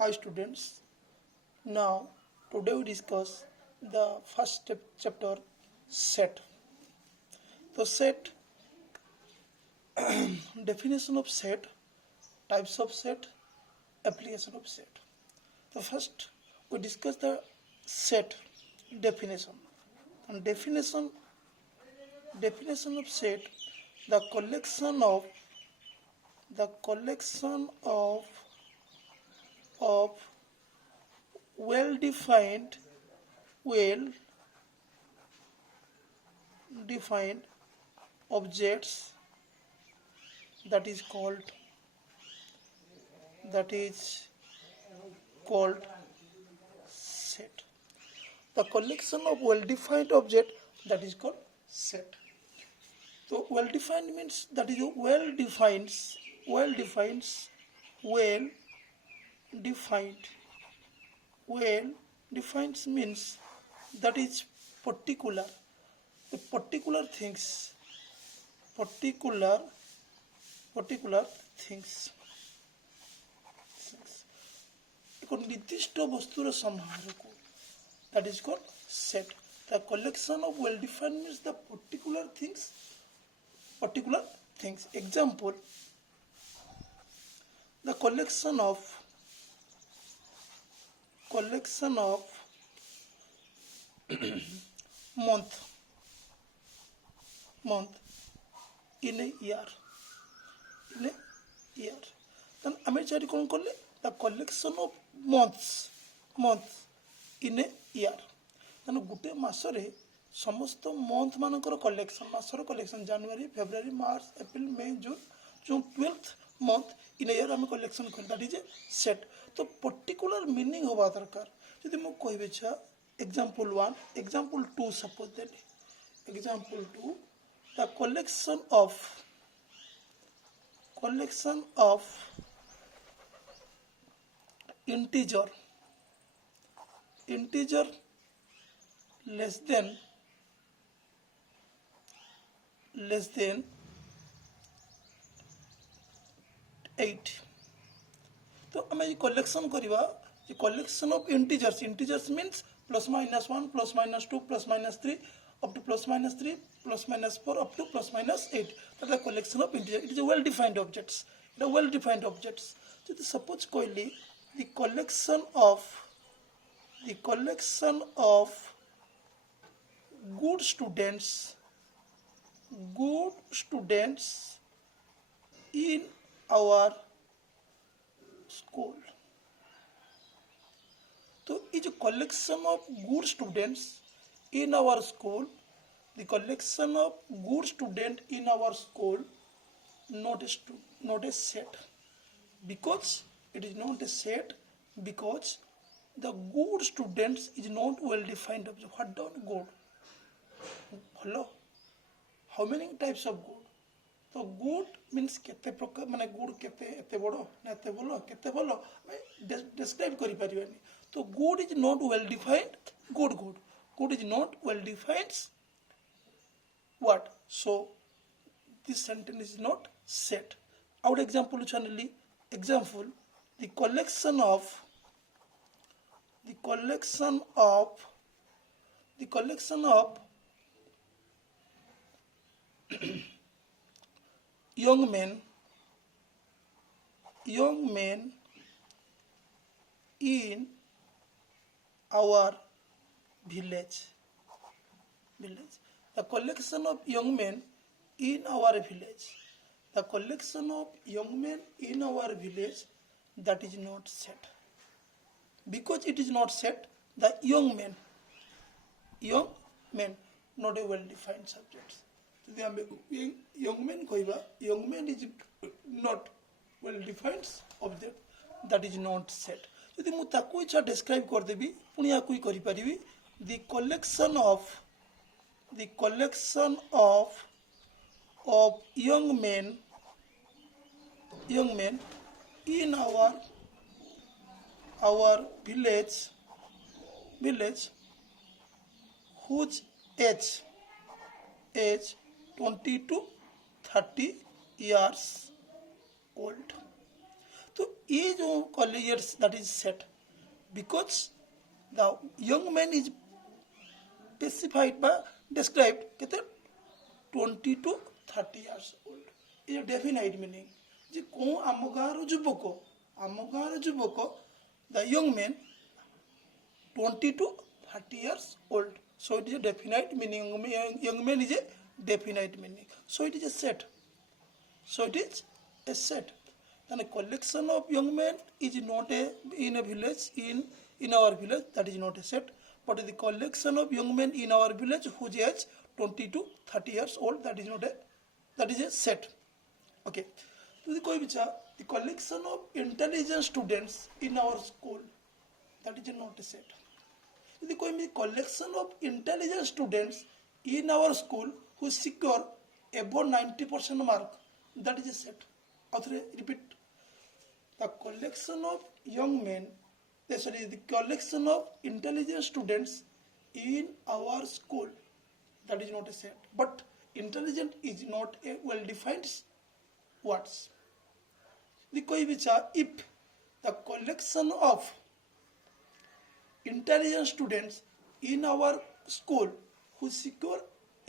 Hi students. Now today we discuss the first chapter, set. So set, definition of set, types of set, application of set. So first we discuss the set definition. And definition of set, the collection of well defined objects that is called set. The collection of well defined object that is called set. So well defined means that is well defined means that is particular things ଏକ ନିର୍ଦ୍ଦିଷ୍ଟ ବସ୍ତୁର ସମାହାରକୁ that is called set. The collection of well defined means the particular things. Example, the collection of month in a year. Then ଆମେ ଚାରି କ'ଣ କଲେ, the collection of month in a year. ମାନେ ଗୋଟେ ମାସରେ ସମସ୍ତ ମନ୍ଥ ମାନଙ୍କର କଲେକ୍ସନ, ମାସର collection January, February, March, April, May, June 12th month in a year ଆମେ କଲେକ୍ସନ କଲେ, that is a set. ତ ପର୍ଟିକୁଲାର ମିନିଂ ହେବା ଦରକାର. ଯଦି ମୁଁ କହିବି ଛୁଆ example 1, example 2 suppose ଦେଲି, example 2, the collection of integer less than 8. तो हमें collection करिवा, collection of integers means plus minus 1, plus minus 2, plus minus 3, up to plus minus 3, plus minus 4, up to plus minus 8. That's the collection of integers. It is a well-defined objects. So suppose कोइली the collection of good students in our school. So is a collection of good students in our school. The collection of good students in our school not a set, because it is not a set because the good students is not well defined object. What does good? Hello, how many types of good? So good means केते प्रकार, माने good केते एते बड़ो ना एते बोलो केते बोलो describe करि परिबानी. तो good is not well defined. Good is not well defined. What? So this sentence is not set. Our example channel, example, the collection of young men in our village. The collection of young men in our village. The collection of young men in our village, that is not set. Because it is not set, the young men, not a well-defined subject. So young men koiba, young men is not well-defined object, that is not set. ଯଦି ମୁଁ ତାକୁ ଇଚ୍ଛା describe କରିଦେବି, ପୁଣି ଆକୁ କରିପାରିବି, the collection of young men in our village whose age 20 to 30 years old. तो ये जो colliers, that is set, because the young man is specified by described केते 20 to 30 years old. ये definite meaning जे को आम गाँव जुबक the young man 20 to 30 years old. So it is a definite meaning. Young man is a definite meaning. So it is a set. So it is a set. Then a collection of young men is not in a village, in our village, that is not a set. But the collection of young men in our village whose age 20 to 30 years old, that is a set. Okay. So the collection of intelligent students in our school, that is not a set. The collection of intelligent students in our school who secure above 90% mark, that is a set. Repeat. The collection of young men, the collection of intelligent students in our school, that is not a set. But intelligent is not a well-defined words. The if the collection of intelligent students in our school who secure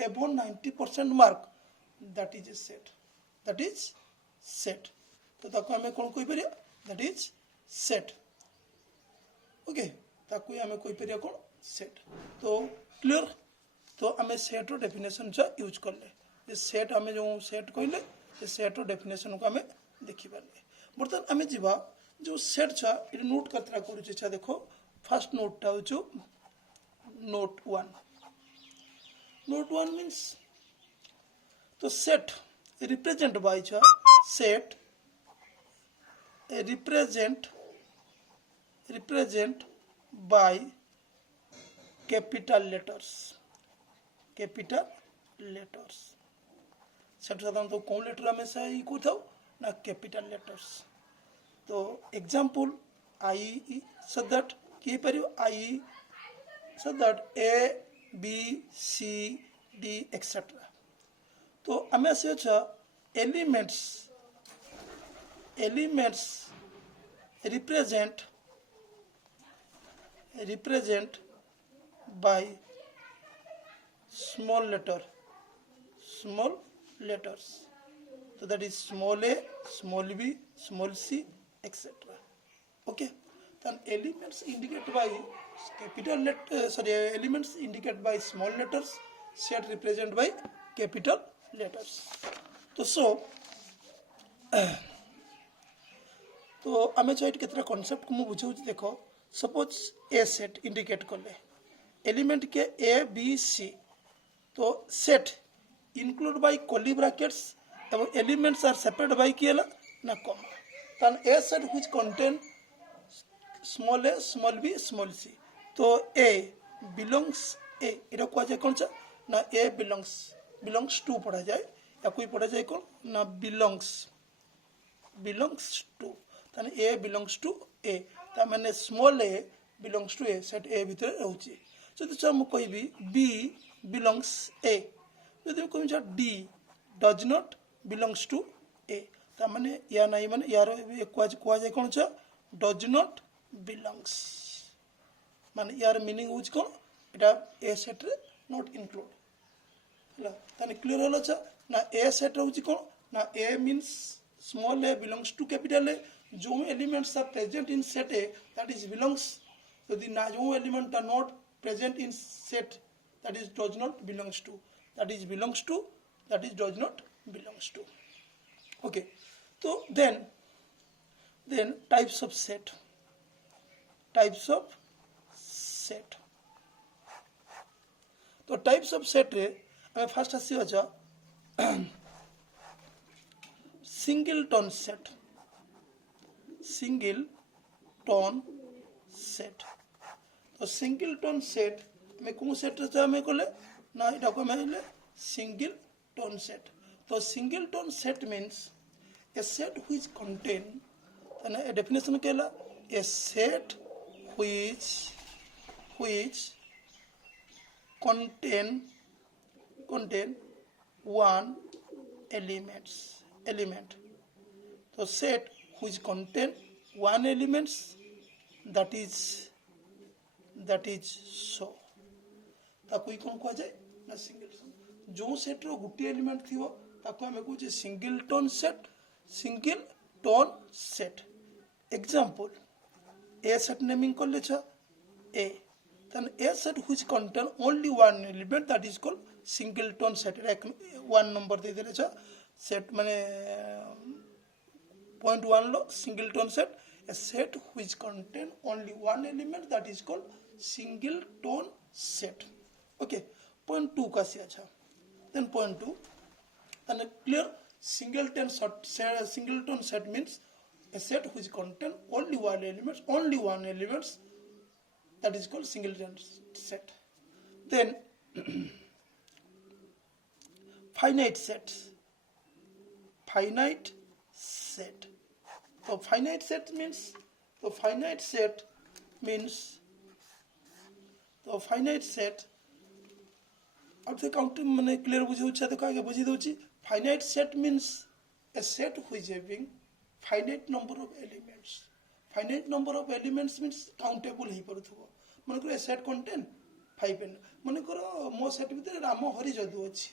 above 90% mark, that is a set. That is set. तो ताको हमें कौन कोई परिया? That is set. Okay. ताको हमें कोई परिया कौन? Set. तो clear? तो हमें set रो definition चा use कर ले. ये set हमें जो set कोई ले, ये set रो definition को हमें देखी बाले. बर्तन हमें जीवा जो set चा इट note करता करूँ चीज़ देखो. First note टा जो note 1. Note 1 means तो set represent by चा set represent by capital letters. Capital letters. set साधारणतः कौन letter हमेशा ही को था ना capital letters. तो example I so that कि परियो I so that A B C D etc. तो हमें से अच्छा elements represent by small letters. So that is small a, small b, small c, etc. Okay. Then elements indicated by capital letters. Elements indicated by small letters. Set represented by capital letters. तो हमें चाहिए कितना concept को बुझाऊँ देखो suppose ए set indicate कर ले element के ए B C तो set include by curly brackets एवं एलिमेंट्स आर सेपरेट बाय किए ना comma then a set which contain small A small B small C तो ए बिलोंग्स ए इटा को जाए कौन सा ना ए बिलोंग्स टू पढ़ा जाए या कोई पढ़ा जाए कौन ना बिलोंग्स टू ताने A belongs to A ता माने small a belongs to A set A भितर रहउची जदि हम कहबी B belongs A जदि कहबी D does not belongs to A ता माने या नाही माने यार को जाय कोन छ does not belongs माने यार मीनिंग होच कोन एटा A set रे not include हला ताने क्लियर होला छ ना A set रहउची कोन ना A means small a belongs to capital A जो elements are present in set A that is belongs so the जो element are not present in set that is does not belongs to that is belongs to that is does not belongs to okay so then types of set तो types of set रे हमें first आसी अच्छा singleton set तो singleton set में कौन set रहता है में कोले ना इटा को में ले singleton set तो singleton set means a set which contain and a definition केला a set which contain one element तो set which contain one elements that is so ताको कौन कह जाए ना सिंगल जो सेट रो गोटे एलिमेंट थिवो ताको हमें कहूँ सिंगल टोन सेट एग्जांपल ए सेट नेमिंग कर ले ए then a set which contain only one element that is called singleton set one number they they set माने point 1 low singleton set a set which contain only one element that is called singleton set okay point 2 का से अच्छा then point 2 and clear singleton set means a set which contain only one elements that is called singleton set. Then finite set. So finite set means अब से count मैंने clear बुझे तो आगे बुझी दूची finite set means a set which having finite number of elements. Finite number of elements means countable ही पड़ुथबो मन को set contain 5 N मन को मो सेट भीतर राम हरि जदु अछि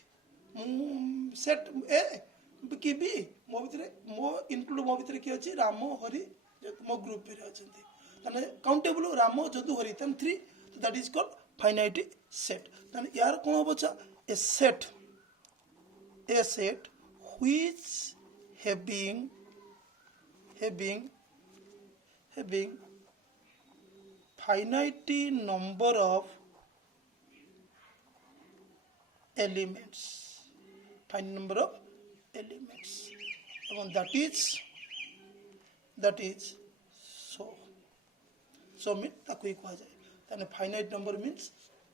मु सेट ए कि बी मो भीतर मो इंक्लूड मो भीतर कि अछि राम हरि मो ग्रुप पे अछंती तने काउंटेबल राम जदु हरि तन 3 तो that is called finite set तने यार कोन होबचा ए set which having finite number of elements and that is so mean ताको कहा जाए ताने finite number means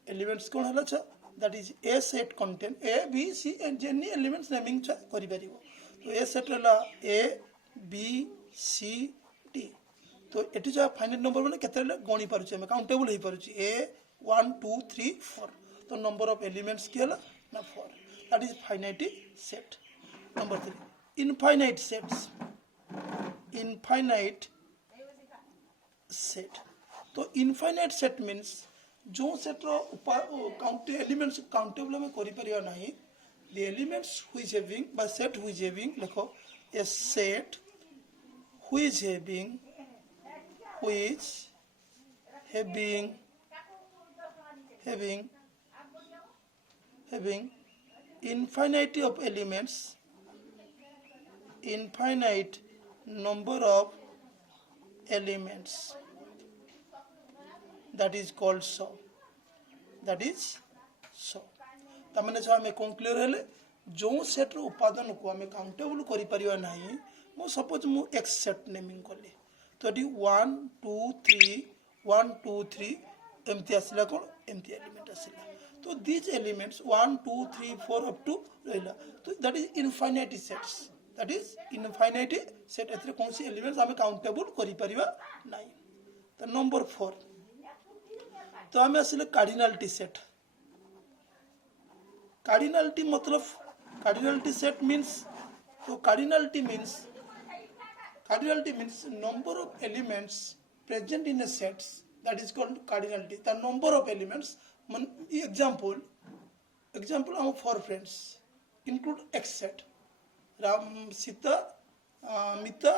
elements कोन हला छ that is a set contain a b c and any elements naming छ करि परिबो तो a set हला a b c d तो एटी जो फाइनाइट नंबर माने केते गणी पारुचे हम काउंटेबल हे पारुची a 1 2 3 4 तो नंबर ऑफ एलिमेंट्स की हला ना 4 that is finite set number 3 infinite set तो इनफाइनाइट सेट मींस जो सेट रो काउंट एलिमेंट्स काउंटेबल में करि परियो नाही the elements which having by set which having लिखो a set which having infinity of elements, infinite number of elements, that is called so. तमने जो हमें कौन क्लियर है जो सेट रो उपादान को हमें काउंटेबल करि परिवा नाही मो सपोज मु एक्स सेट नेमिंग करले तो 1 2 3 1 2 3 एमती आसला कोन एमती एलिमेंट आसला तो these elements 1 2 3 4 up to रहला तो that is infinite set एथरे कोन सी एलिमेंट्स हमें काउंटेबल करि परिवा नाही तो नंबर 4 तो हमें आसले कार्डिनलिटी सेट कार्डिनलिटी मतलब कार्डिनलिटी सेट means तो cardinality means number of elements present in a set that is called cardinality the number of elements example our 4 friends include x set ram sita mita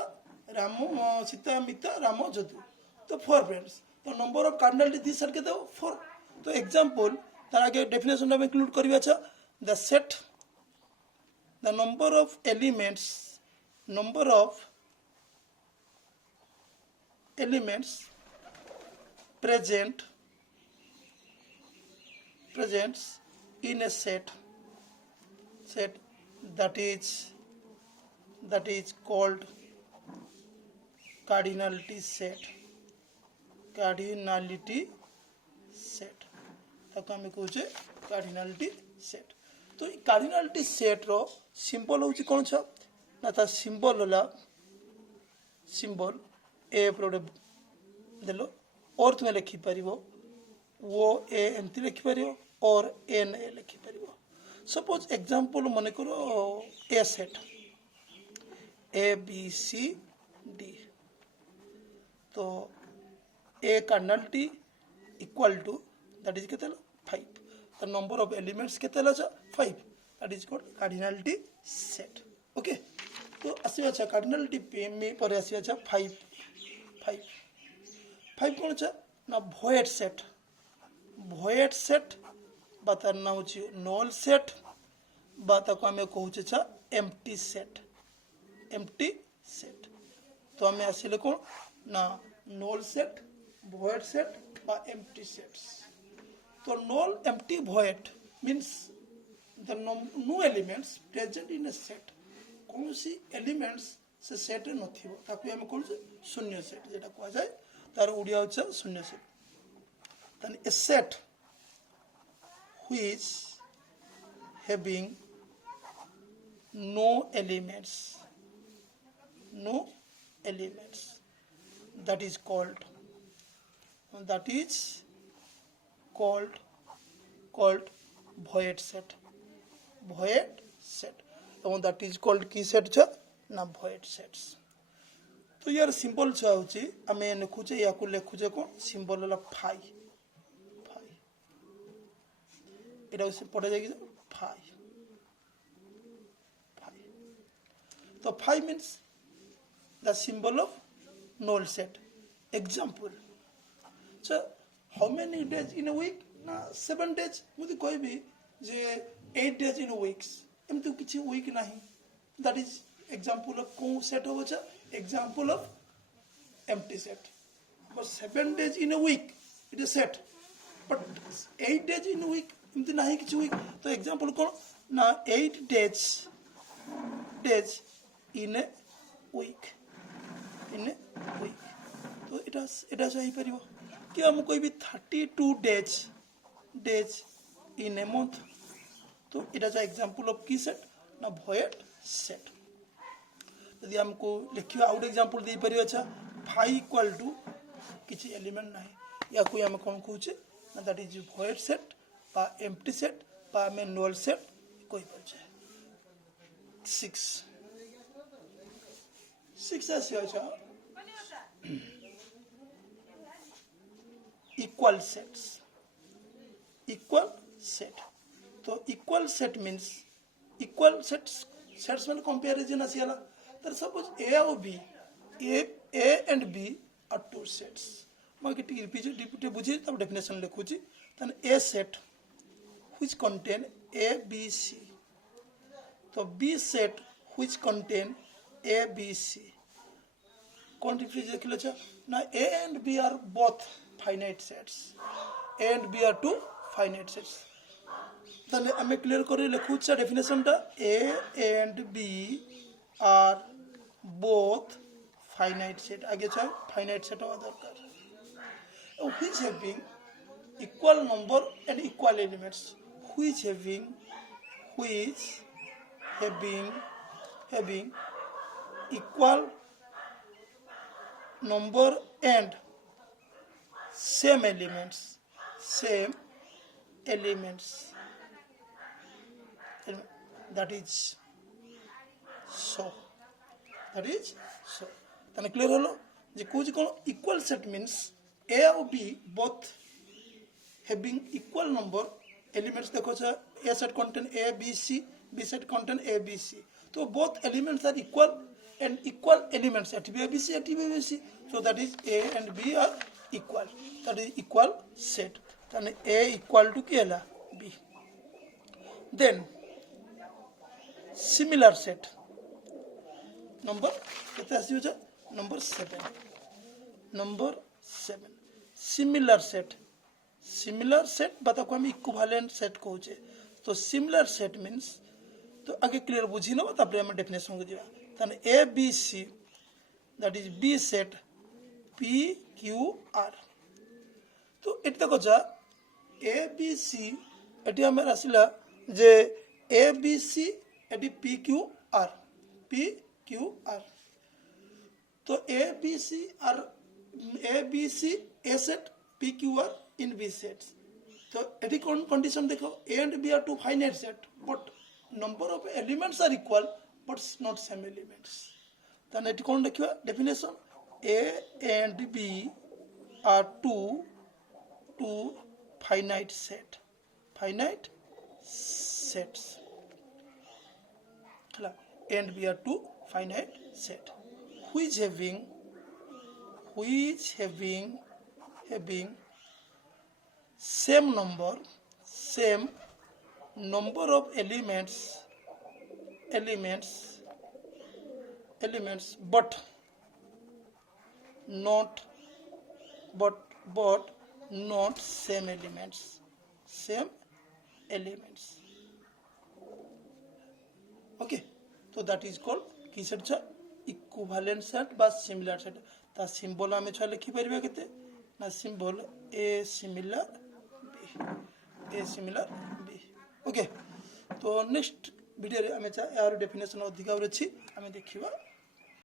ramo sita mita ramo jadu तो 4 friends तो number of cardinality this set के तो 4 तो example तार आगे definition में include करिवा छ the set the number of elements presents in a set that is called cardinality set ताको हम कहूचे cardinality set तो cardinality set रो सिंबल होची कोन छ ना ता सिंबल होला सिंबल ए प्रोडक्ट देलो और तुम लिखि परिबो वो ए एमती लिखि परिबो और एन ए लिखि परिबो सपोज एग्जांपल मन करो a set A B C D. तो A cardinality equal to that is केते 5. The number of elements केते 5. That is called cardinality set. Okay. तो आसीबा छ cardinality पे में पर आसीबा छ 5 कोन छ ना void set बा तार नाम छ null set बा ताको हमें कहू छ empty set. तो हमें आसिले कोन ना null set, void set or empty sets. So null, empty, void means the no elements present in a set. कौन सी elements से set नथिबो ताकू हम कोन शून्य set जेटा कहै जाय तार ओडिया होछ शून्य set. Then a set which having no elements that is called void set. And that is called key set छ ना void sets. तो यार सिंपल छ होची हमें लिखुचे या को लिखुचे कोन सिंबल वाला फाई एटा से पढ़ा जाएगी फाई. तो phi means the symbol of null set. Example. So how many days in a week? Na 7 days. मुझे कोई भी जे 8 days in a weeks. एम तो किसी week नहीं. That is example of कौन set हो बचा? Example of empty set. But 7 days in a week it is set. But 8 days in a week एम तो नहीं किसी week. तो example कौन ना 8 days in a week. तो इटा सही परिबो कि हम कोई भी 32 days in a month. तो इटा जो एग्जांपल ऑफ की सेट ना void set. यदि हमको लिखियो आउट एग्जांपल दे परियो अच्छा 5 इक्वल टू किछि एलिमेंट नाही या कोई हम कोन कहूचे ना दैट इज void set बा empty set बा में null set कोई पर छै. 6 ऐसे अच्छा equal set. तो equal set means equal sets में comparison आसियाला. तर suppose A and B are two sets. मैं किटी रिपीट बुझी तब definition लिखुची. Then A set which contain A, B, C. तो B set which contain A, B, C. कौन difference लिखलो छ ना A and B are both finite sets. A and B are two finite sets. ताले हमें clear करी लिखु छ डेफिनेशन ता A and B are both finite set. आगे छ finite set होवा दरकार. Which having equal number and equal elements. Which having equal number and same elements. That is so. Then clear holo je kuch kono equal set means A or B both having equal number elements. देखो छ A set contain A, B, C, B set contain A, B, C. So both elements are equal and equal elements at B, B, C, at B, B, C. So that is A and B are equal. That is equal set. Then A equal to kela B. Then similar set. Number 7. Similar set बता को हम equivalent set कहूचे. तो similar set means तो आगे clear बुझी न तापर हम डेफिनेशन को दिबा. तने A B C that is B set P Q R. तो एत देखो जा A B C एटी हमर आसिला जे A B C eighty P Q R. तो A B C A set P Q R in B sets. So eighty condition देखो A and B are two finite set but number of elements are equal but not same elements. ताने eighty कोन देखिबा definition A and B are two finite sets ହେଲା A and B are two finite set which having same number of elements but not same elements okay so that is called ki set cha equivalent set ba similar set ta symbol ame छुआ लिखि परिबा केते ना symbol A similar B okay तो next video रे आमे यार definition अधिक अछि आमे देखिबा